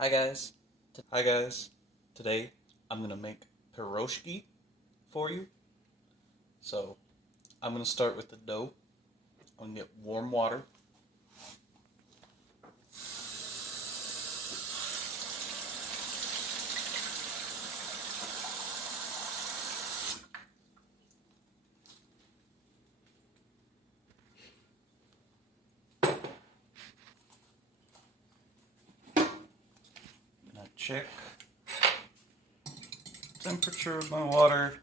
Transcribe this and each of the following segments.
Hi guys. Hi guys. Today I'm gonna make pirozhki for you. So I'm gonna start with the dough. I'm gonna get warm water. And I check temperature of my water.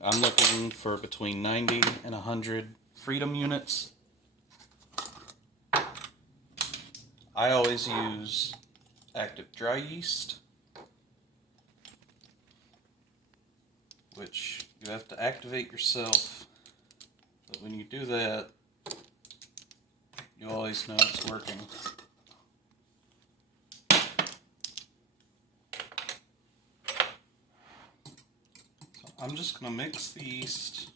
I'm looking for between 90 and 100 freedom units. I always use active dry yeast, which you have to activate yourself. But when you do that, you always know it's working. So I'm just going to mix the yeast,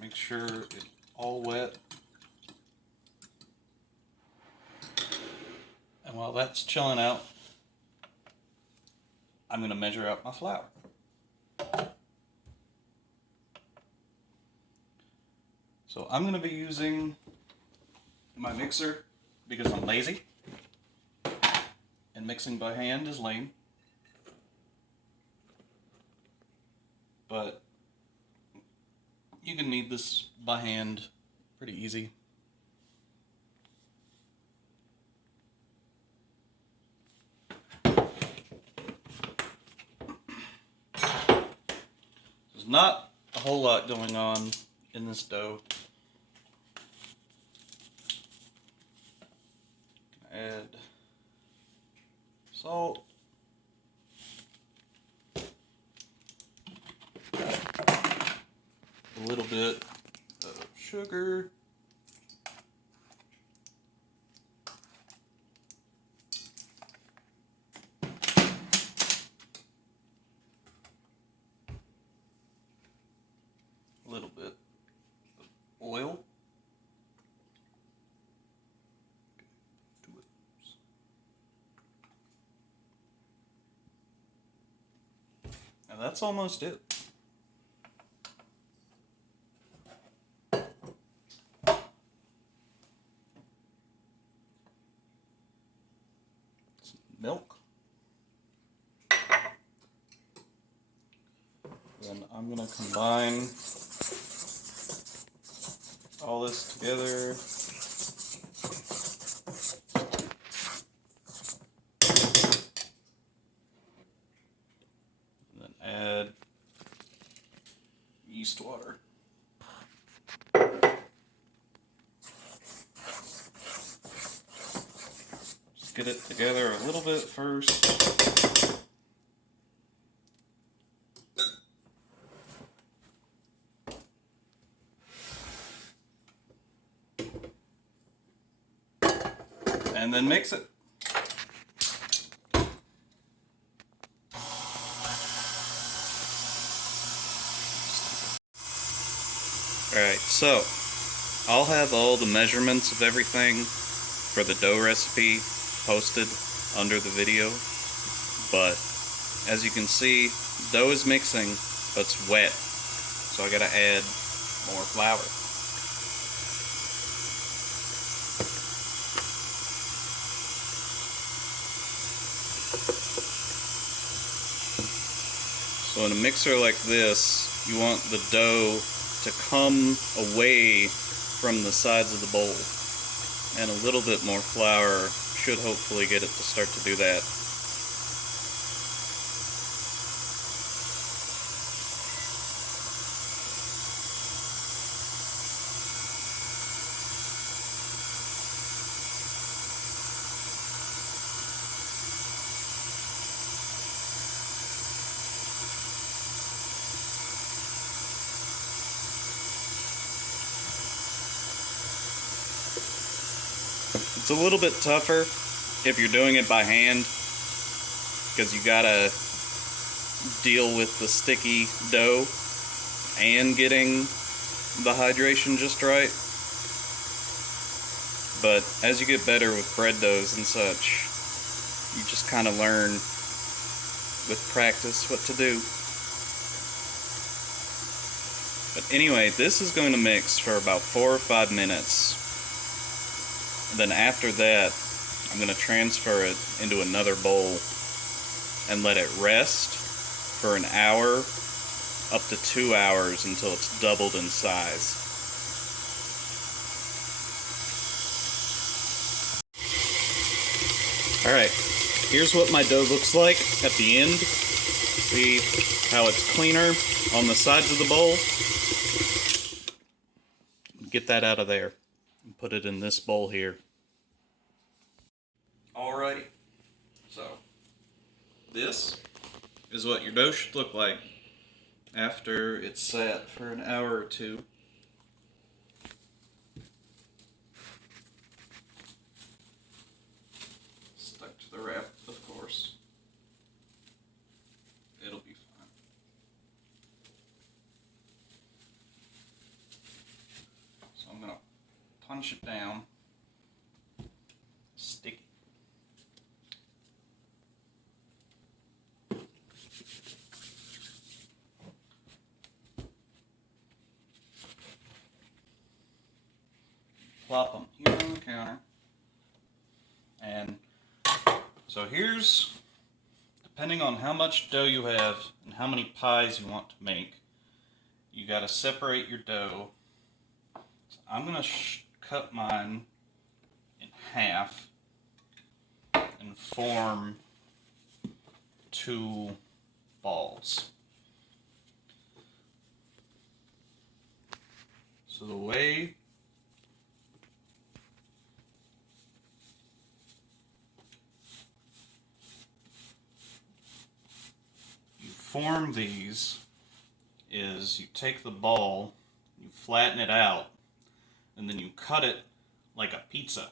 make sure it's all wet. And while that's chilling out, I'm going to measure out my flour. So I'm going to be using my mixer because I'm lazy and mixing by hand is lame. But you can knead this by hand pretty easy. There's not a whole lot going on in this dough. Add salt. A little bit of sugar. A little bit of oil. And that's almost it. Some milk. Then I'm going to combine all this together. And then add yeast water. Just get it together a little bit first. And then mix it. Alright, so I'll have all the measurements of everything for the dough recipe posted under the video, but as you can see, dough is mixing, but it's wet, so I gotta add more flour. So in a mixer like this, you want the dough to come away from the sides of the bowl, and a little bit more flour should hopefully get it to start to do that. It's a little bit tougher if you're doing it by hand, because you gotta deal with the sticky dough and getting the hydration just right. But as you get better with bread doughs and such, You just kind of learn with practice what to do. But anyway, this is going to mix for about 4 or 5 minutes. And then after that, I'm going to transfer it into another bowl and let it rest for an hour up to 2 hours until it's doubled in size. Alright, here's what my dough looks like at the end. See how it's cleaner on the sides of the bowl? Get that out of there and put it in this bowl here. Alrighty, so this is what your dough should look like after it's sat for an hour or two. Stuck to the wrap, of course. It'll be fine. So I'm going to punch it down, stick it. Plop them here on the counter. And so here's, depending on how much dough you have and how many pies you want to make, you got to separate your dough. So I'm going to cut mine in half and form 2 balls. So the way form these is you take the ball, you flatten it out, and then you cut it like a pizza.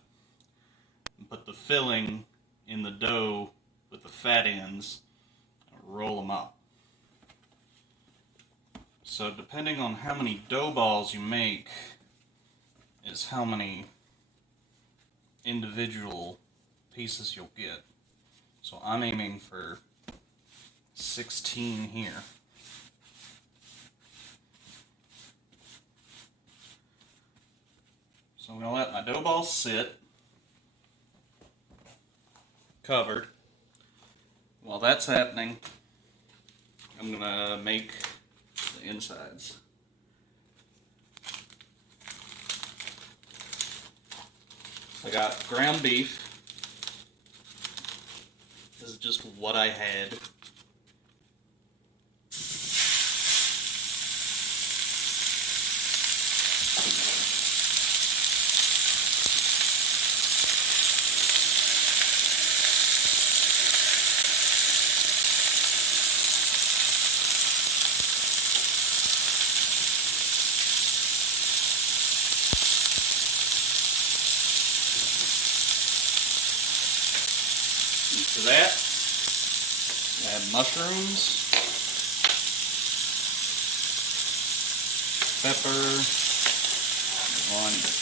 And put the filling in the dough with the fat ends and roll them up. So depending on how many dough balls you make is how many individual pieces you'll get. So I'm aiming for 16 here. So I'm going to let my dough ball sit covered. While that's happening, I'm going to make the insides. So I got ground beef. This is just what I had. To that, add mushrooms, pepper, and onion.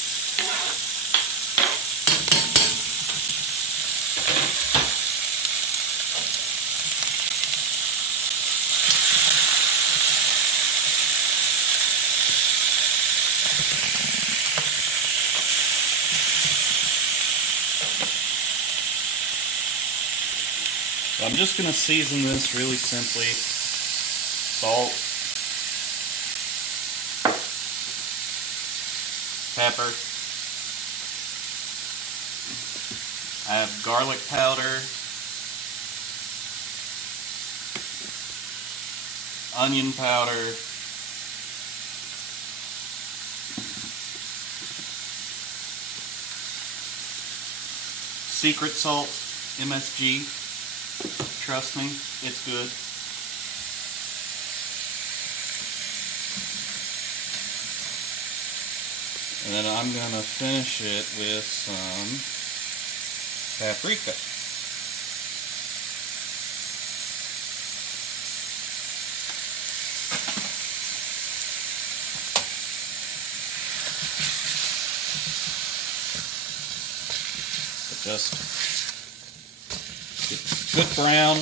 So I'm just going to season this really simply. Salt, pepper. I have garlic powder, onion powder, secret salt, MSG. Trust me, it's good. And then I'm going to finish it with some paprika. Just Get good brown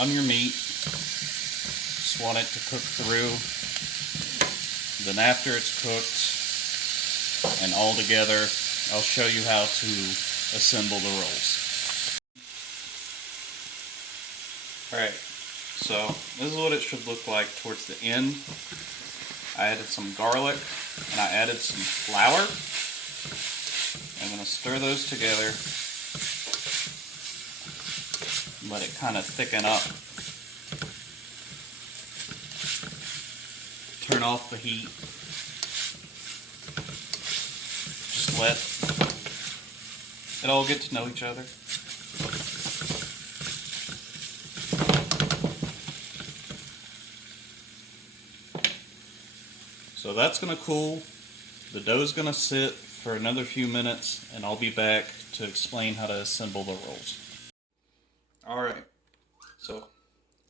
on your meat. Just want it to cook through. Then after it's cooked and all together, I'll show you how to assemble the rolls. Alright, so this is what it should look like towards the end. I added some garlic and I added some flour. I'm going to stir those together. Let it kind of thicken up. Turn off the heat. Just let it all get to know each other. So that's going to cool. The dough's going to sit for another few minutes, and I'll be back to explain how to assemble the rolls. Alright, so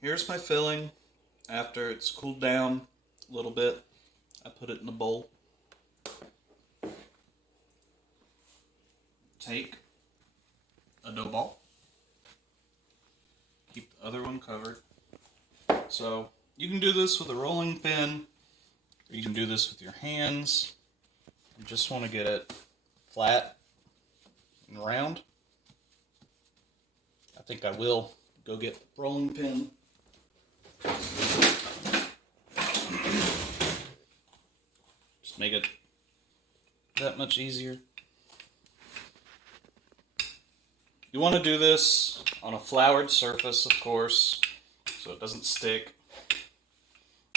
here's my filling. After it's cooled down a little bit, I put it in a bowl. Take a dough ball. Keep the other one covered. So you can do this with a rolling pin, or you can do this with your hands. You just want to get it flat and round. I think I will go get the rolling pin. Just make it that much easier. You want to do this on a floured surface, of course, so it doesn't stick.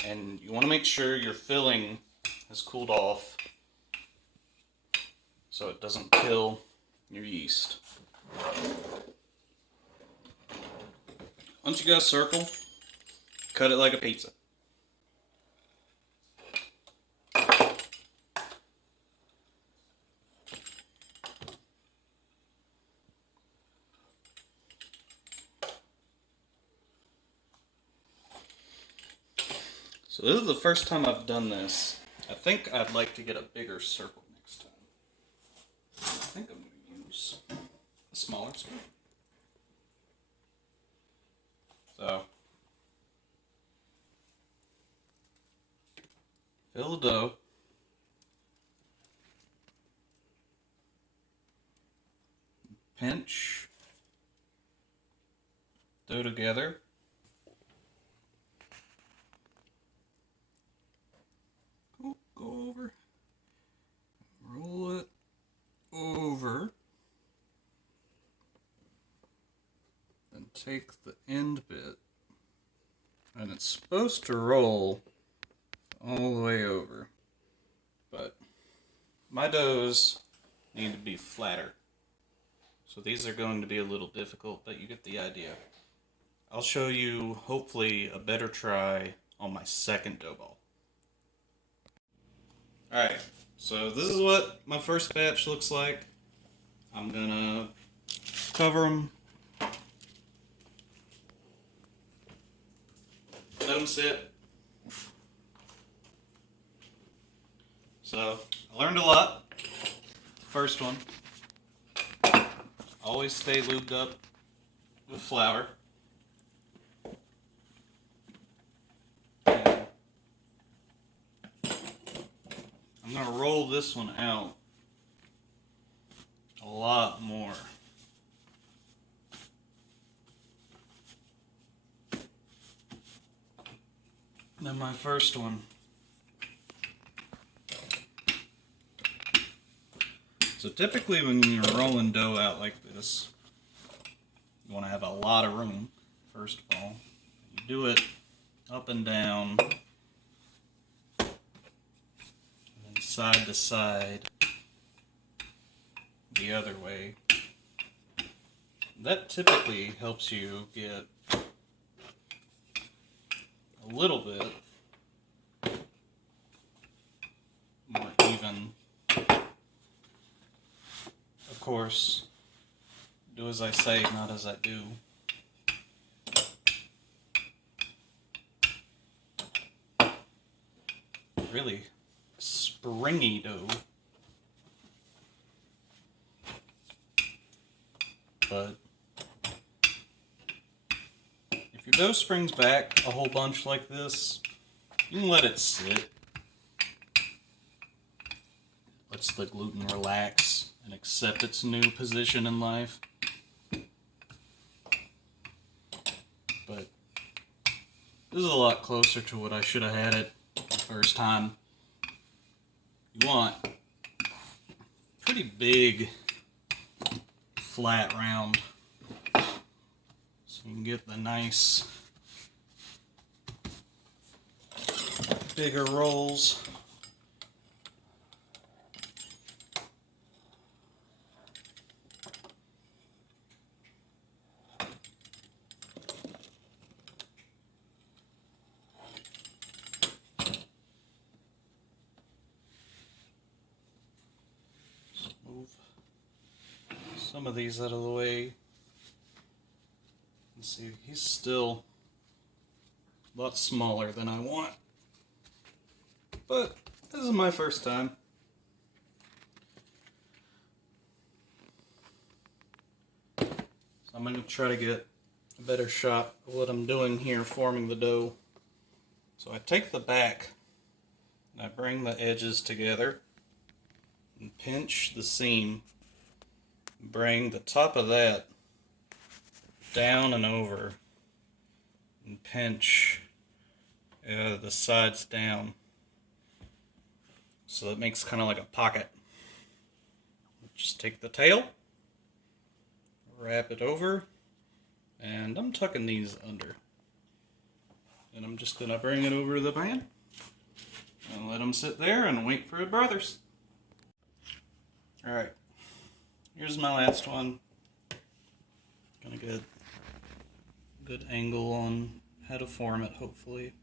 And you want to make sure your filling has cooled off so it doesn't kill your yeast. Once you got a circle, cut it like a pizza. So this is the first time I've done this. I think I'd like to get a bigger circle next time. I think I'm going to use a smaller spoon. So, fill the dough. Pinch dough together. Go over. Roll it over. Then take the end bit. And it's supposed to roll all the way over. But my doughs need to be flatter. So these are going to be a little difficult, but you get the idea. I'll show you, hopefully, a better try on my second dough ball. Alright, so this is what my first batch looks like. I'm gonna cover them. Let them sit. So, I learned a lot. First one. Always stay lubed up with flour. And I'm going to roll this one out a lot more. Than my first one. So typically when you're rolling dough out like this, you want to have a lot of room, first of all. You do it up and down, and then side to side, the other way. That typically helps you get a little bit more even. Of course, do as I say, not as I do. Really springy dough. But If your dough springs back a whole bunch like this, you can let it sit. Lets the gluten relax and accept its new position in life. But this is a lot closer to what I should have had it the first time. You want pretty big, flat round, so you can get the nice bigger rolls. Move some of these out of the way. Let's see, he's still a lot smaller than I want. But this is my first time. So I'm going to try to get a better shot of what I'm doing here forming the dough. So I take the back and I bring the edges together and pinch the seam. Bring the top of that down and over and pinch the sides down. So that makes kind of like a pocket. Just take the tail, wrap it over, and I'm tucking these under. And I'm just going to bring it over to the pan and let them sit there and wait for it brothers. Alright, here's my last one. Gonna get a good angle on how to form it, hopefully.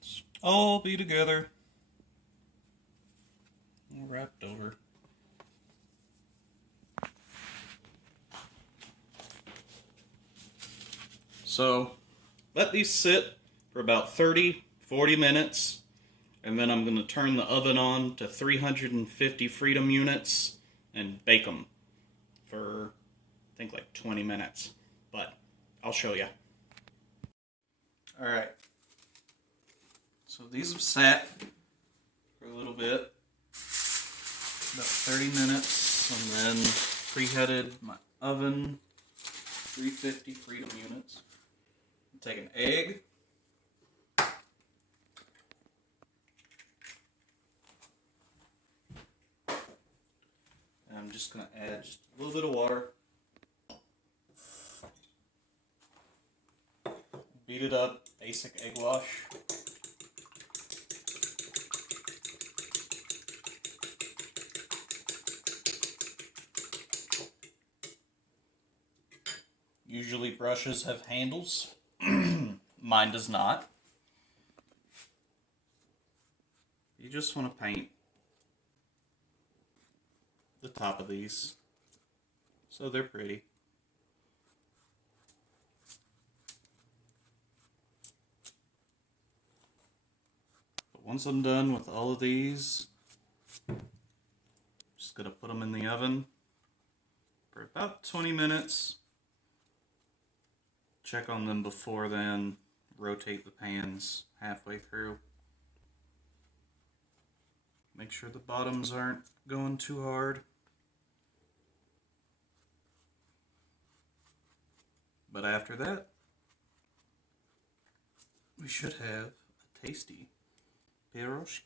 Let's all be together. All wrapped over. So, let these sit for about 30-40 minutes, and then I'm going to turn the oven on to 350 freedom units and bake them for, I think, like 20 minutes. But I'll show you. Alright. So these have sat for a little bit, about 30 minutes, and then preheated my oven, 350 freedom units. Take an egg, and I'm just going to add just a little bit of water, beat it up, basic egg wash. Usually brushes have handles. Mine does not. You just want to paint the top of these so they're pretty. But once I'm done with all of these, I'm just going to put them in the oven for about 20 minutes. Check on them before then. Rotate the pans halfway through. Make sure the bottoms aren't going too hard. But after that, we should have a tasty Pirozhki.